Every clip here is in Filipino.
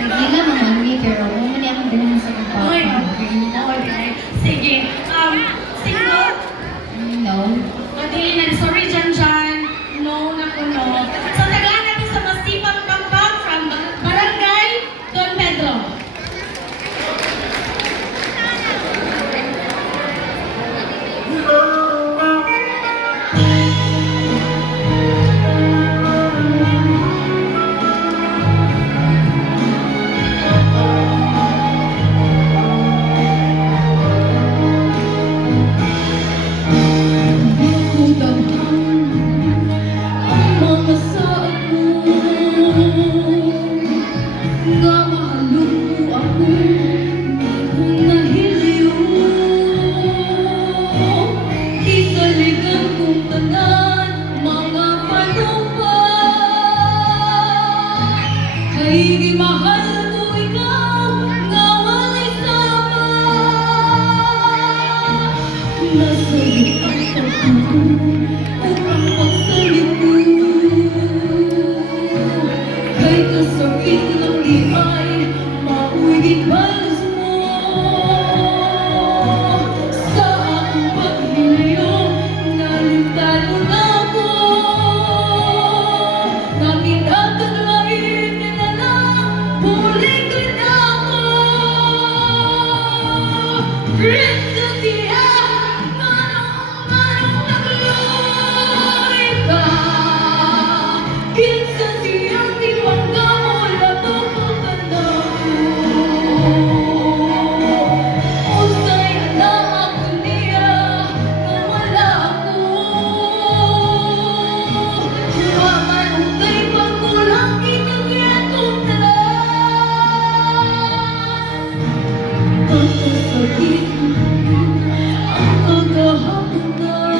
Nagila mamami, pero umani akong ganun sa Uy, kapapa. okay. Sige. Single? No. O di, sorry dyan dyan. No, naku no. So, tagaan natin sa Masipang Pampang from Barangay Don Pedro. Di mahal mo ikaw, nga wala'y sama. Nasa'yo ang pagkukulang at ang pagsalikod. Kay kasakit ng liay, mauwigit balas mo. Sa aking paghilayo, nalintado na ako. Nakinatag lain ka na lang, huli ka na ako. Princess, yeah, manong nagloy ka. Kinsa siyang ipangga mo, lato ko ka na ko. Usay na ako niya, nawala ako. Huwaman ukay pagkulang, ikagyan kong tanan. Ang kasakit, ang kagahamunan,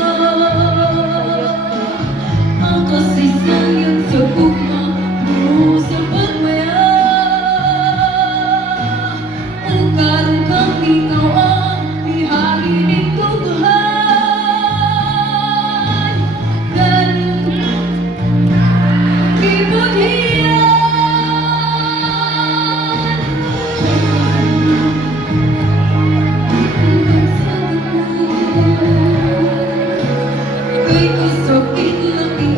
ang kasaysayan sa gugma mo sa pagmaya. Ang karoon kang ikaw ang bihagi ng tughan. Ganun, di mo Kay kasakit lang di